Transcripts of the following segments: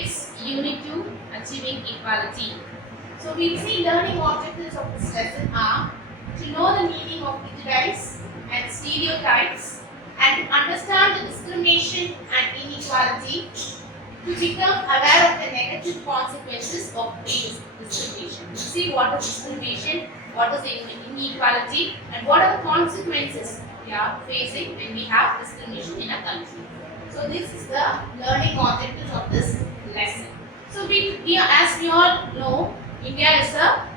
Civics Unit 2 Achieving Equality. So we'll see learning objectives of this lesson are to know the meaning of prejudice and stereotypes and to understand the discrimination and inequality, to become aware of the negative consequences of discrimination. To see what is discrimination, what is inequality, and what are the consequences we are facing when we have discrimination in a country. So this is the learning objectives of this lesson. So as we all know, India is a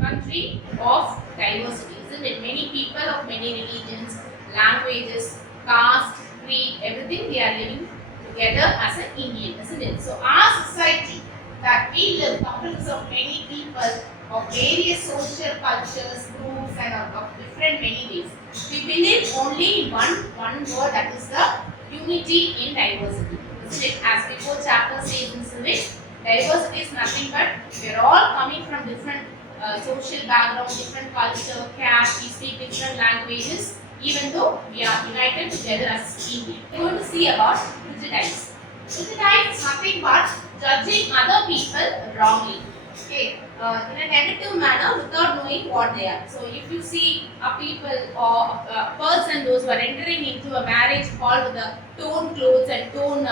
country of diversity, isn't it? Many people of many religions, languages, caste, creed, everything, they are living together as an Indian, isn't it? So our society that we live consists of many people of various social cultures, groups, and of different many ways. We believe only in one word, that is the unity in diversity. Isn't it? As before chapter says in civics, diversity is nothing but we are all coming from different social background, different culture, caste, we speak different languages, even though we are united together as Indian. We are going to see about prejudice. Prejudice is nothing but judging other people wrongly. Okay, in a negative manner without knowing what they are. So if you see a people or a person, those who are entering into a marriage hall with the torn clothes and torn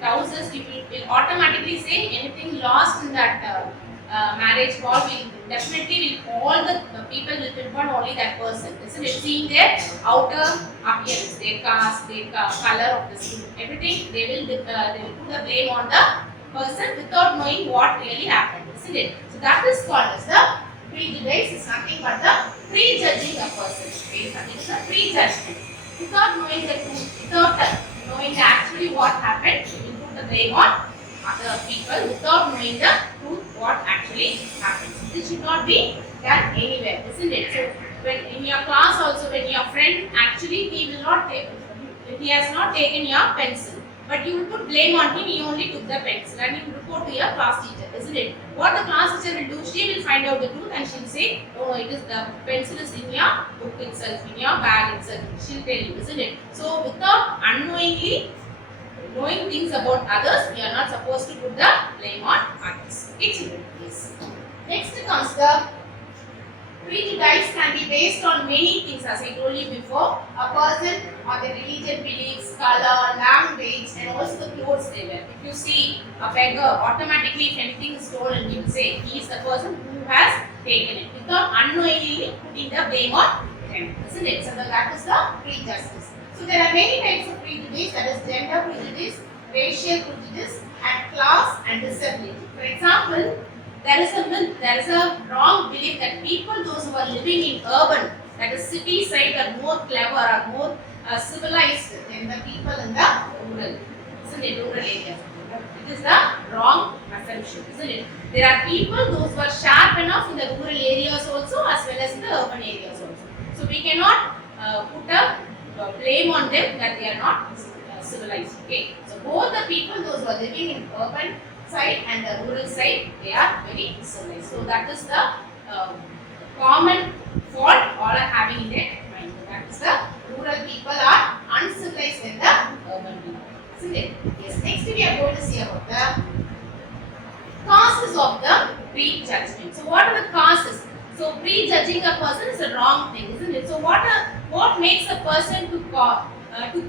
trousers, you will automatically say anything lost in that marriage hall will definitely all the people will pinpoint only that person. Isn't it? Seeing their outer appearance, their caste, their color of the skin, everything they will put the blame on the person without knowing what really happened, isn't it? So that is called as the prejudice. Is nothing but the prejudging a person. It is a prejudgment. Without knowing the truth, without knowing actually what happened, you will put the blame on other people without knowing the truth what actually happened. This should not be done anywhere, isn't it? So when in your class also, when your friend actually he has not taken your pencil, but you will put blame on him, he only took the pencil, and you will report to your class teacher, isn't it? What the class teacher will do, she will find out the truth and she will say, oh, it is the pencil is in your book itself, in your bag itself. She will tell you, isn't it? So without unknowingly knowing things about others, we are not supposed to put the blame on others. Okay, children, please. Next comes the prejudice can be based on many things, as I told you before. A person or the religion, beliefs, color, language, and also the clothes they wear. If you see a beggar, automatically if anything is stolen, you will say he is the person who has taken it, without unknowingly putting the blame on them, isn't it? So that is the prejudice. So there are many types of prejudice, that is gender prejudice, racial prejudice, and class and disability. For example, there is a myth, there is a wrong belief that people, those who are living in urban, that is city side, are more clever, are more civilized than the people in the rural, isn't it, rural areas. It is the wrong assumption, isn't it? There are people, those who are sharp enough in the rural areas also as well as in the urban areas also. So we cannot put a blame on them that they are not civilized. Okay, so both the people, those who are living in urban side and the rural side, they are very civilized. So that is the common fault all are having in their mind. That is the rural people are uncivilized than the urban people. Isn't it? Yes. Next we are going to see about the causes of the prejudgment. So what are the causes? So prejudging a person is a wrong thing, isn't it? So what makes a person to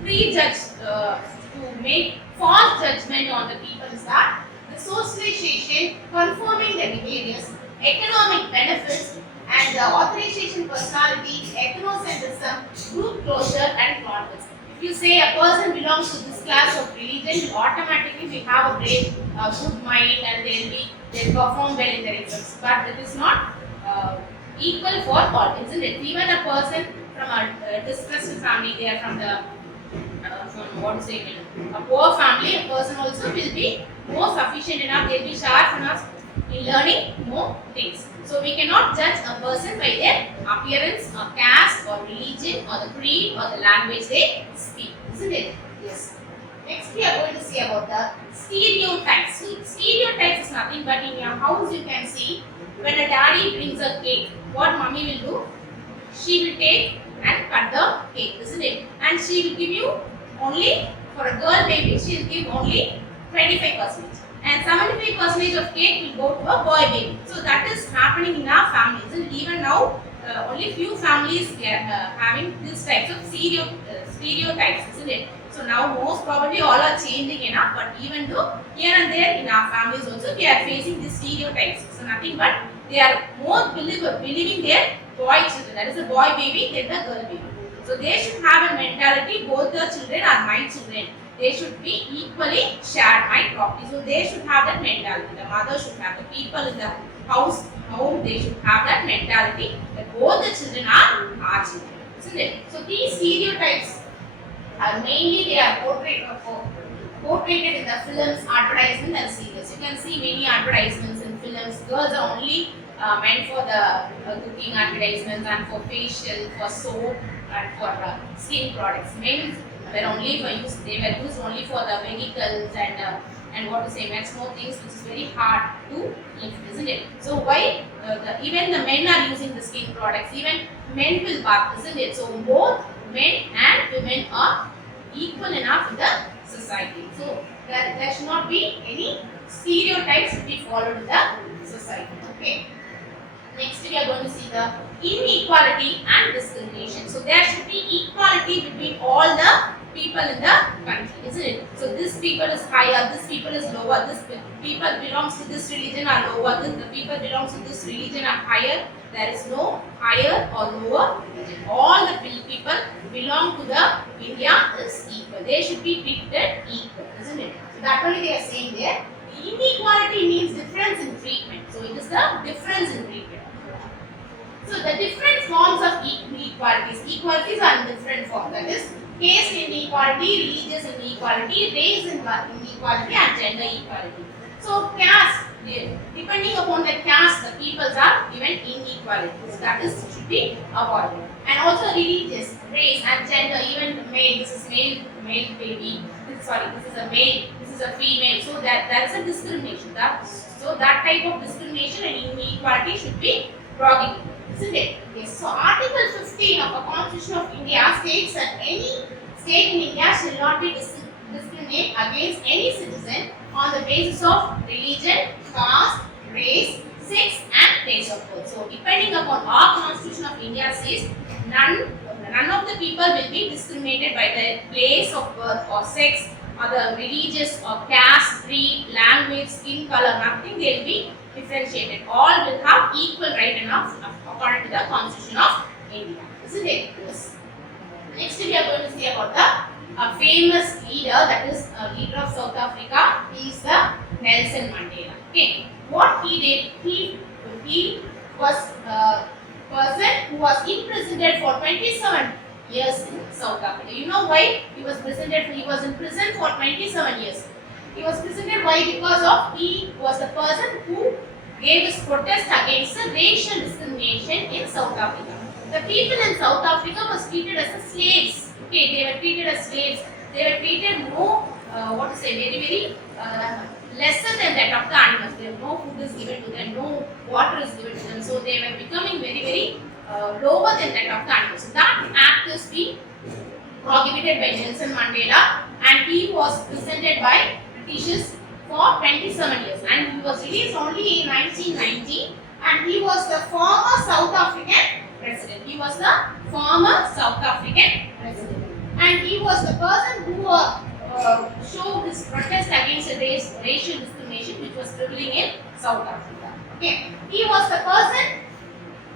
prejudge, to make false judgment on the people is that the socialization, confirming their behaviors, economic benefits, and the authorization personality, ethnocentrism, group closure, and conflicts. If you say a person belongs to this class of religion, automatically we have a great good mind and they'll perform well in their exams. But it is not equal for all, isn't it? Even a person from a distressed family, they are from the a poor family, a person also will be more sufficient enough, they'll be sharp enough in learning more things. So we cannot judge a person by their appearance or caste or religion or the creed or the language they speak, isn't it? Yes. Next we are going to see about the stereotypes. So stereotypes is nothing but in your house you can see when a daddy brings a cake, what mommy will do? She will take and cut the cake, isn't it? And she will give you only, for a girl maybe, she will give only 25%. And 75% of cake will go to a boy baby. So that is happening in our families. And even now, only few families are having this types of stereotypes, isn't it? So now most probably all are changing enough, but even though here and there in our families also we are facing these stereotypes. So nothing but they are more believing their boy children, that is a boy baby than the girl baby. So they should have a mentality, both the children are my children. They should be equally shared my property. So they should have that mentality. The mother should have, the people in the home, they should have that mentality that both the children are our children, isn't it? So these stereotypes are mainly they are portrayed in the films, advertisements and serials. You can see many advertisements in films. Girls are only meant for the cooking advertisements and for facial, for soap and for skin products. Men were only for use. They were used only for the vehicles and what to say, much more things which is very hard to eat, isn't it? So why even the men are using the skin products? Even men will bath, isn't it? So both men and women are equal enough in the society. So there should not be any stereotypes to be followed in the society. Okay. Next we are going to see the inequality and discrimination. So there should be equality between all the people in the country, isn't it? So this people is higher, this people is lower, this people belongs to this religion are lower, the people belongs to this religion are higher. There is no higher or lower religion. All the people belong to the India is equal. They should be treated equal, isn't it? So that only they are saying there. Inequality means difference in treatment. So it is the difference in treatment. So the different forms of inequalities. Equalities are in different forms. That is caste inequality, religious inequality, race inequality and gender equality. So caste, depending upon the caste, the peoples are given inequalities. That is should be avoided. And also religious, race and gender, even male, this is male baby, this is a male, this is a female. So that is a discrimination. So that type of discrimination and inequality should be prohibited. Isn't it? Yes. So Article 15 of the Constitution of India states that any state in India shall not be discriminate against any citizen on the basis of religion, caste, race, sex and place of birth. So depending upon our Constitution of India says none of the people will be discriminated by their place of birth or sex or the religious or caste, creed, language, skin color, nothing they will be differentiated. All will have equal right enough according to the Constitution of India. Isn't it? Yes. Next we are going to see about the famous leader, that is a leader of South Africa. He is the Nelson Mandela. Okay. What he did, he was a person who was imprisoned for 27 years in South Africa. You know why he was imprisoned? He was in prison for 27 years. He was imprisoned why? Because of he was the person who gave his protest against the racial discrimination in South Africa. The people in South Africa was treated as slaves. Okay, they were treated as slaves. They were treated very lesser than that of the animals. There no food is given to them, no water is given to them. So they were becoming very lower than that of the animals. So that act is being prohibited by Nelson Mandela, and he was presented by Britishers for 27 years, and he was released only in 1990, and he was the former South African president. He was the former South African president, and he was the person who showed his protest against the racial discrimination which was prevailing in South Africa. Okay, he was the person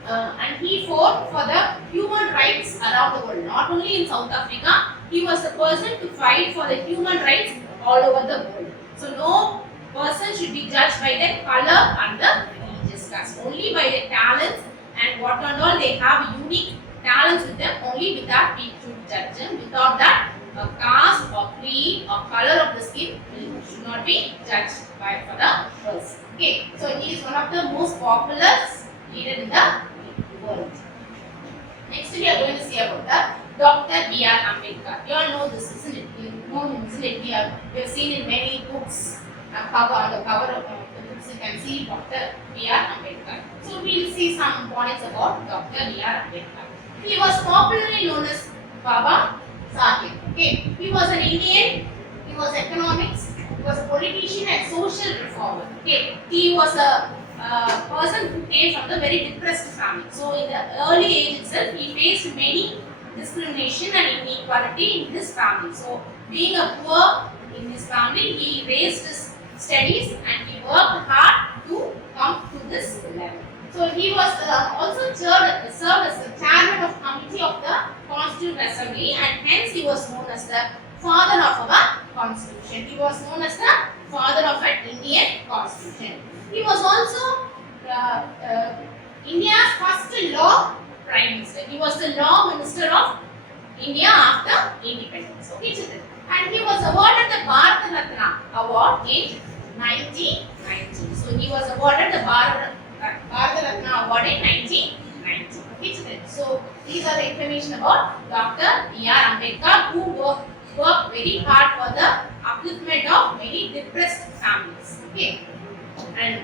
and he fought for the human rights around the world, not only in South Africa. He was the person to fight for the human rights all over the world. So no person should be judged by their color and the religious caste, only by their talents and what and all. They have unique talents with them, only with that we should judge them. Without that, caste or creed or color of the skin should not be judged by for the person. Okay, so he is one of the most popular leader in the world. Next we are going to see about the Dr. B.R. Ambedkar. You all know this, isn't it? You know him, isn't it? We have seen in many books, on the cover of the books you can see Dr. B.R. Ambedkar. So we will see some points about Dr. B.R. Ambedkar. He was popularly known as Baba Sahib. Okay, he was an Indian. He was economics. He was a politician and social reformer. Okay, he was a person who came from the very depressed family. So in the early age itself, he faced many discrimination and inequality in his family. So being a poor in his family, he raised his studies and he worked hard to come to this level. So he was also served as the chairman of committee of the Constituent Assembly, and hence he was known as the father of our constitution. He was known as the father of an Indian constitution. He was also India's first law prime minister. He was the law minister of India after independence. Okay, children. And he was awarded the Bharat Ratna award in 1990. So he was awarded the Bharat Ratna award in 1990. Okay, children. So these are the information about Dr. B.R. Ambedkar, who worked very hard for the upliftment of many depressed families. Okay, and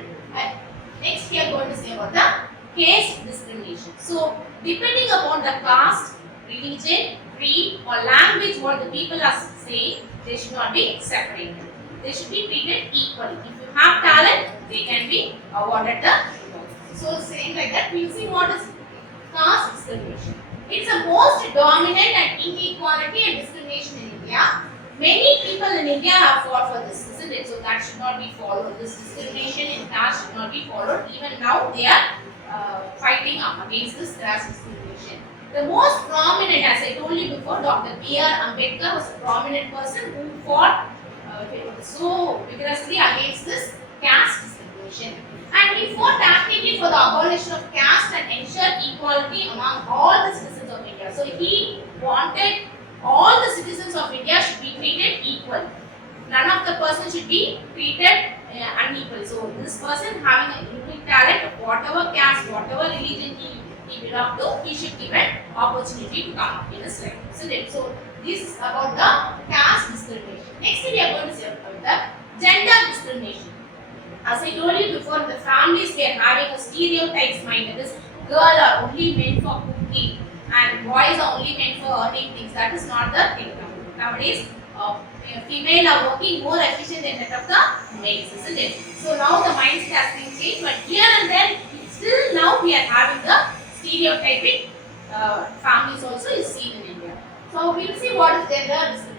next we are going to say about the caste discrimination. So depending upon the caste, religion, creed or language what the people are saying, they should not be separated. They should be treated equally. If you have talent, they can be awarded the award. So saying like that, we will see what is caste discrimination. It's the most dominant and inequality and discrimination in India. Many people in India have fought for this, isn't it? So that should not be followed. This discrimination in caste should not be followed. Even now they are fighting against this caste discrimination. The most prominent, as I told you before, Dr. B.R. Ambedkar was a prominent person who fought so vigorously against this caste discrimination. And he fought actively for the abolition of caste and ensured equality among all the citizens of India. So he wanted all the citizens of India should be treated equally. None of the person should be treated unequally. So this person having a unique talent, whatever caste, whatever religion he belonged to, he should give an opportunity to come up in his life. So this is about the caste discrimination. Next we are going to say about the gender discrimination. As I told you before, in the families we are having a stereotypes mind. That is, girls are only meant for cooking and boys are only meant for earning things. That is not the thing. Nowadays, female are working more efficient than that of the males, isn't it? So now the mindset has been changed, but here and there, still now we are having the stereotypic families also is seen in India. So we will see what is gender discrimination.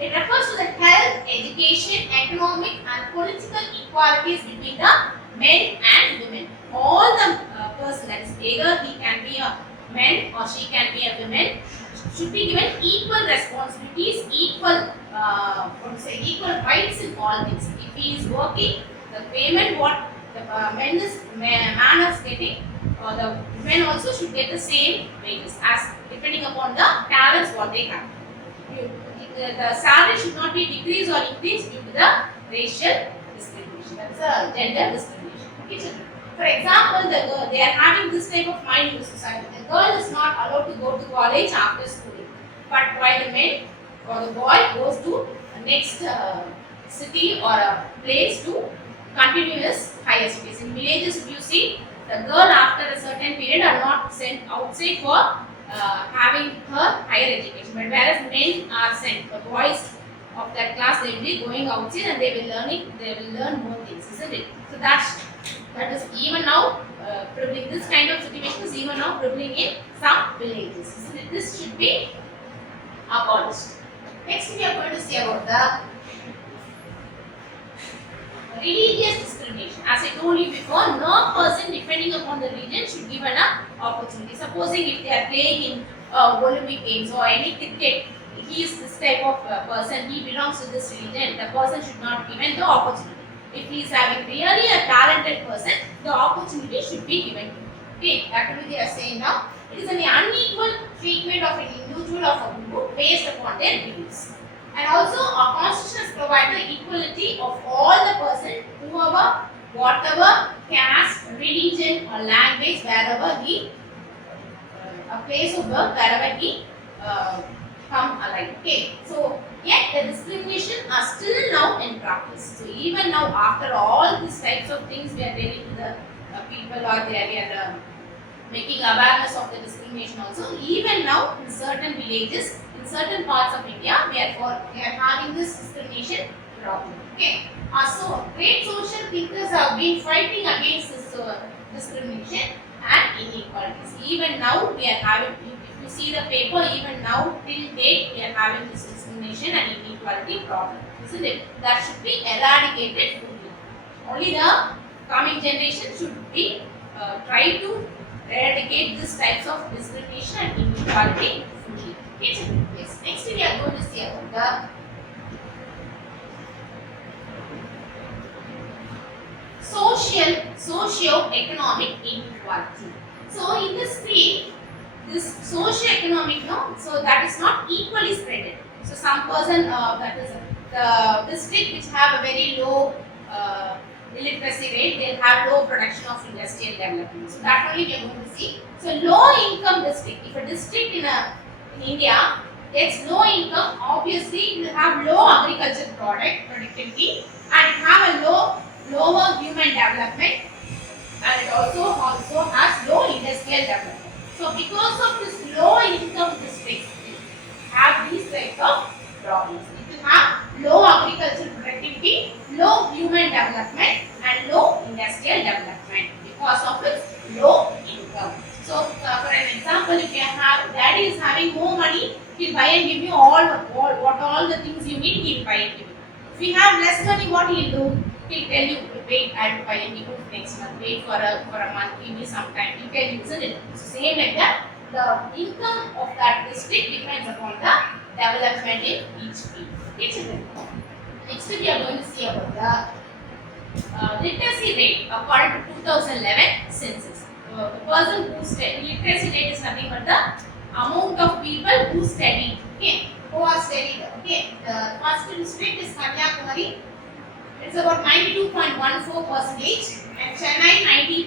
It refers to the health, education, economic and political equalities between the men and women. All the person, that is either he can be a man or she can be a woman, should be given equal responsibilities, equal equal rights in all things. If he is working, the payment what the man is getting, the women also should get the same wages as depending upon the talents what they have. The salary should not be decreased or increased due to the racial discrimination. That's a gender discrimination. Okay, children. For example, they are having this type of mind in the society. The girl is not allowed to go to college after schooling, but while the man or the boy goes to the next city or a place to continue his higher studies. In villages, if you see, the girl after a certain period are not sent outside for having her higher education, but whereas men are sent, the boys of that class they will be going outside and they will learn more things, isn't it? So that is even now prevalent. This kind of situation is even now prevalent in some villages, isn't it? This should be abolished. Next we are going to see about the religious discrimination. As I told you before, no person depending upon the religion should give an opportunity. Supposing if they are playing in Olympic games or any cricket, he is this type of person, he belongs to this religion, the person should not be given the opportunity. If he is having really a talented person, the opportunity should be given to him. Okay, actually they are saying now, it is an unequal treatment of an individual of a group based upon their beliefs. And also, our constitution has provided the equality of all the person, whoever, whatever caste, religion or language, wherever he, a place of birth, wherever he come alive. Okay, so yet the discrimination are still now in practice. So even now, after all these types of things, we are telling to the people or we are making awareness of the discrimination also. Even now, in certain villages, in certain parts of India, we are having this discrimination problem. Okay. Okay. So great social thinkers have been fighting against this discrimination and inequalities. Even now we are having, if you see the paper, even now till date we are having this discrimination and inequality problem, isn't it? That should be eradicated fully. Only the coming generation should be try to eradicate these types of discrimination and inequality fully. Yes. Next we are going to see about the socio-economic inequality. So in this screen, this socio-economic, no, so that is not equally spread. So some person that is the district which have a very low illiteracy rate, they'll have low production of industrial development. So that only we are going to see. So low income district, if a district in India gets low income, obviously it will have low agricultural productivity and it have a lower human development, and it also has low industrial development. So because of this low income districts, it have these types of problems. It will have low agricultural productivity, low human development and low industrial development because of its low income. So for an example, if you have daddy is having more money, he'll buy and give you all the things you need, he'll buy and give you. If you have less money, what he'll do? He'll tell you, wait, I'll buy and give you next month, wait for a month, give me some time. You can use it. Same like that. The income of that district depends upon the development in each field. Next we are going to see about the literacy rate according to 2011 census. The person who literacy rate is nothing but the amount of people who study. Okay, who are studied. Okay, the first district is Kanyakumari. It's about 92.14% and Chennai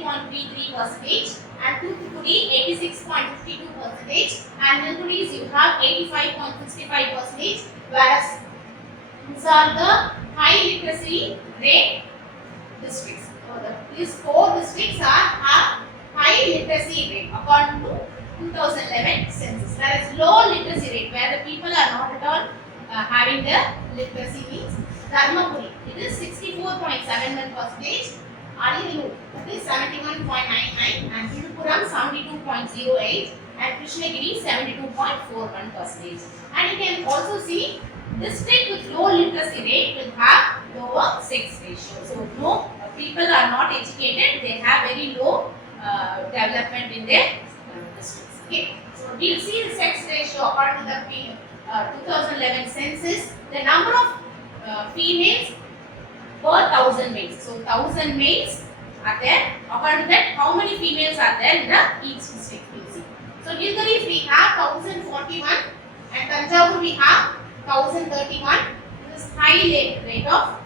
90.33% and Thoothukudi 86.52% and Nilgiris you have 85.65%, whereas these are the high literacy rate districts. So these four districts have high literacy rate according to 2011 census. There is low literacy rate where the people are not at all having the literacy means. Dharmapuri, it is 64.71%, Ariyalur, it is 71.99%, and Viluppuram 72.08%, and Krishnagiri 72.41%. And you can also see district with low literacy rate will have lower sex ratio. So no people are not educated, they have very low development in their districts. Okay. So we'll see the sex ratio according to the 2011 census. The number of females per 1000 males. So 1000 males are there. According to that, how many females are there in the each district? We'll see. So Nilgiris we have 1041 and Tanjavur we have 1031. This is high rate of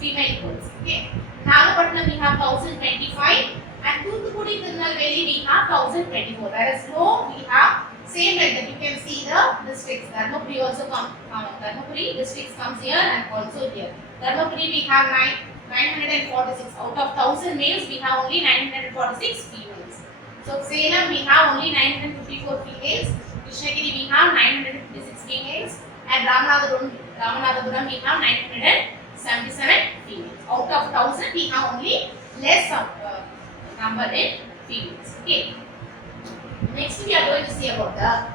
female growth. Okay. Nagapattinam we have 1025 and Thoothukudi Tirunelveli we have 1024. Whereas low we have same like that. You can see the districts. Dharmapuri also Dharmapuri districts comes here and also here. Dharmapuri we have 946. Out of 1000 males we have only 946 females. So Salem we have only 954 females. Krishnagiri we have 956 females. And Ramanathapuram we have 977 females. Out of 1000 we have only less number in females. Okay. Next we are going to see about the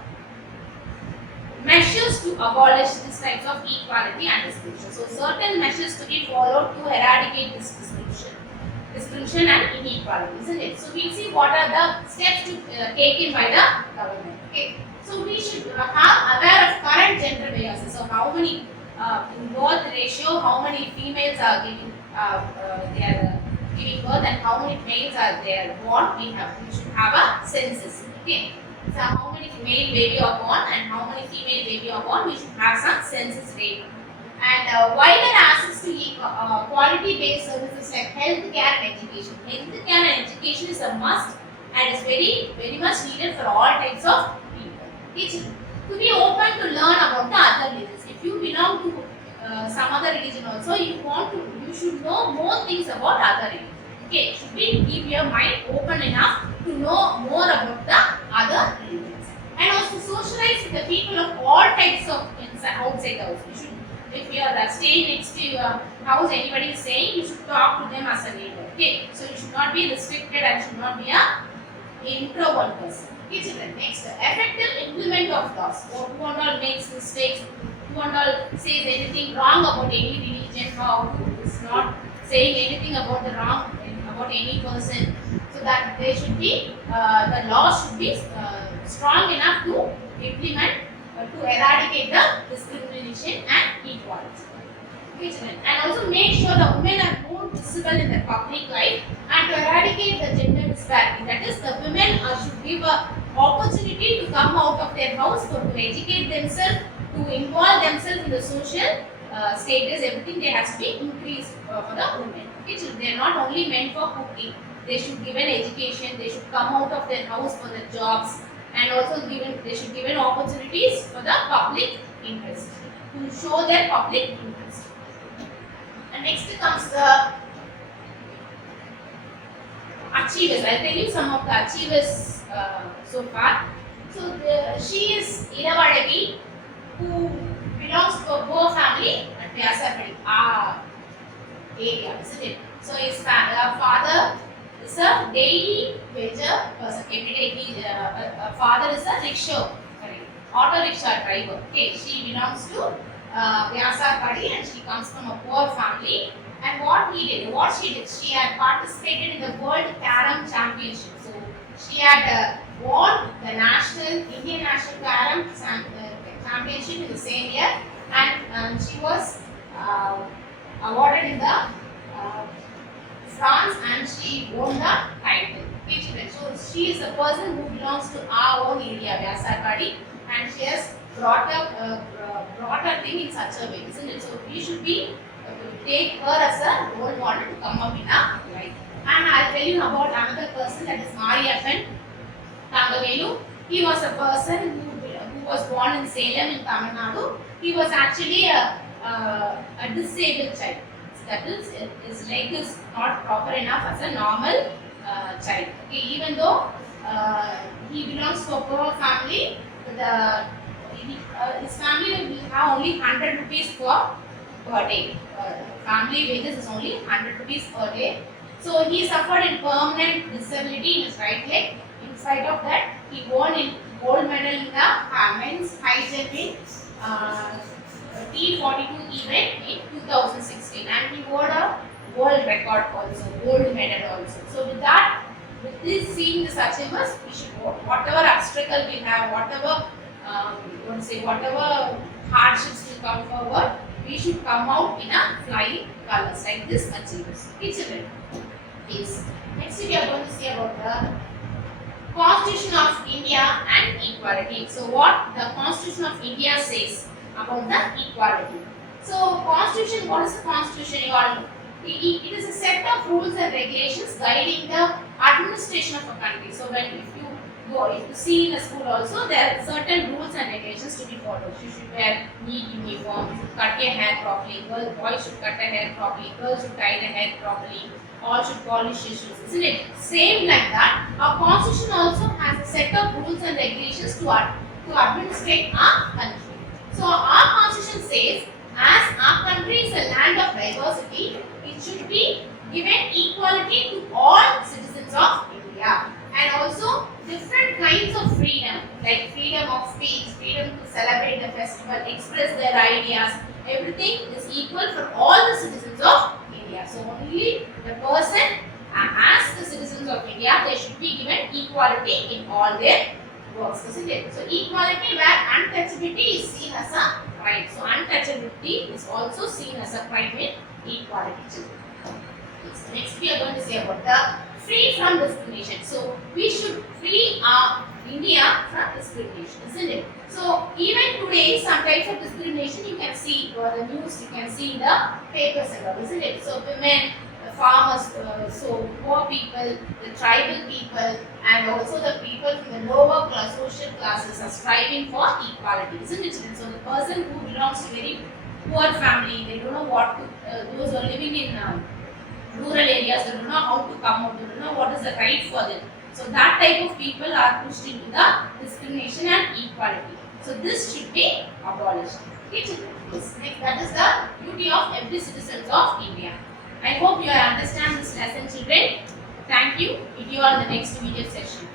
measures to abolish these types of equality and discrimination. So certain measures to be followed to eradicate this discrimination and inequality, isn't it? So we'll see what are the steps to taken by the government. Okay. So we should have aware of current gender biases. So how many in birth ratio, how many females are giving giving birth and how many males are there born. We should have a census. Okay. So how many male baby are born and how many female baby are born, we should have some census rate. And wider access to quality based services like health care and education. Health care and education is a must and is very much needed for all types of people. To be open to learn about the other religions. If you belong to some other religion also, you should know more things about other religions. Okay, should we keep your mind open enough to know more about the other religions, and also socialize with the people of all types of outside the house. You should if you are staying next to your house, anybody is saying, you should talk to them as a neighbor. Okay, so you should not be restricted and should not be a introvert person. Okay, children. Next, effective implement of laws. Who and all makes mistakes, who and all says anything wrong about any religion, how is not saying anything about the wrong about any person, so that they should be the law should be strong enough to implement to eradicate the discrimination and equality. Okay, children. And also make sure the women are more visible in the public life and to eradicate the gender disparity. That is, the women should give a opportunity to come out of their house, to educate themselves, to involve themselves in the social status. Everything they have to be increased for the women. Okay, so they are not only meant for cooking. They should give an education. They should come out of their house for the jobs, and also they should given opportunities for the public interest, to show their public interest. And next comes the achievers. I'll tell you some of the achievers so far. So she is Inavadavi, who belongs to a poor family at Vyasarpadi area, isn't it? So his father is a daily wager person. Every day, father is a auto rickshaw driver. Okay, she belongs to Vyasarpadi and she comes from a poor family. And what she did, she had participated in the World Carom Championship. So she had won the Indian National Carom Championship in the same year, and she was awarded in the France, and she won the title. So she is a person who belongs to our own area, Vyasarpadi, and she has brought her thing in such a way, isn't it? So we should be take her as a role model to come up in our life. And I'll tell you about another person, that is Mariyappan Thangavelu. He was a person who was born in Salem in Tamil Nadu. He was actually a disabled child. So that is, his leg is not proper enough as a normal child. Okay, even though he belongs to a poor family, his family will have only 100 rupees per day. Family wages is only 100 rupees per day. So he suffered in permanent disability in his right leg. In spite of that, he won in gold medal in the men's high jumping T42 event in 2016, and he won a world record also, gold medal also. So with that, with this seeing this achievements, we should whatever obstacle we have, whatever whatever hardships will come forward, we should come out in a flying colors like this achievers. Okay, children. Yes. Next we are going to see about the Constitution of India and equality. So what the Constitution of India says about the equality. So Constitution, what is the Constitution? It is a set of rules and regulations guiding the administration of a country. So if you see in a school also, there are certain rules and regulations to be followed. You should wear neat uniform, you should cut your hair properly, boys should cut their hair properly, girls should tie their hair properly, all should polish your shoes, isn't it? Same like that, our Constitution also has a set of rules and regulations to administrate our country. So our Constitution says, as our country is a land of diversity, it should be given equality to all citizens of India. And also different kinds of freedom, like freedom of speech, freedom to celebrate the festival, express their ideas, everything is equal for all the citizens of India. So only the person as the citizens of India, they should be given equality in all their works, isn't it? So equality where untouchability is seen as a right. So untouchability is also seen as a right in equality too. Next we are going to say about the free from discrimination. So we should free our India from discrimination, isn't it? So even today, some types of discrimination you can see the news, you can see the papers and all, isn't it? So women, farmers, so poor people, the tribal people, and also the people from the lower social classes are striving for equality, isn't it? And so the person who belongs to very poor family, they don't know what to, those who are living in rural areas, they don't know how to come out, they don't know what is the right for them. So that type of people are pushed into the discrimination and equality. So this should be abolished. Okay, children. Next, that is the the citizens of India. I hope you understand this lesson, children. Thank you. Meet you all in the next video session.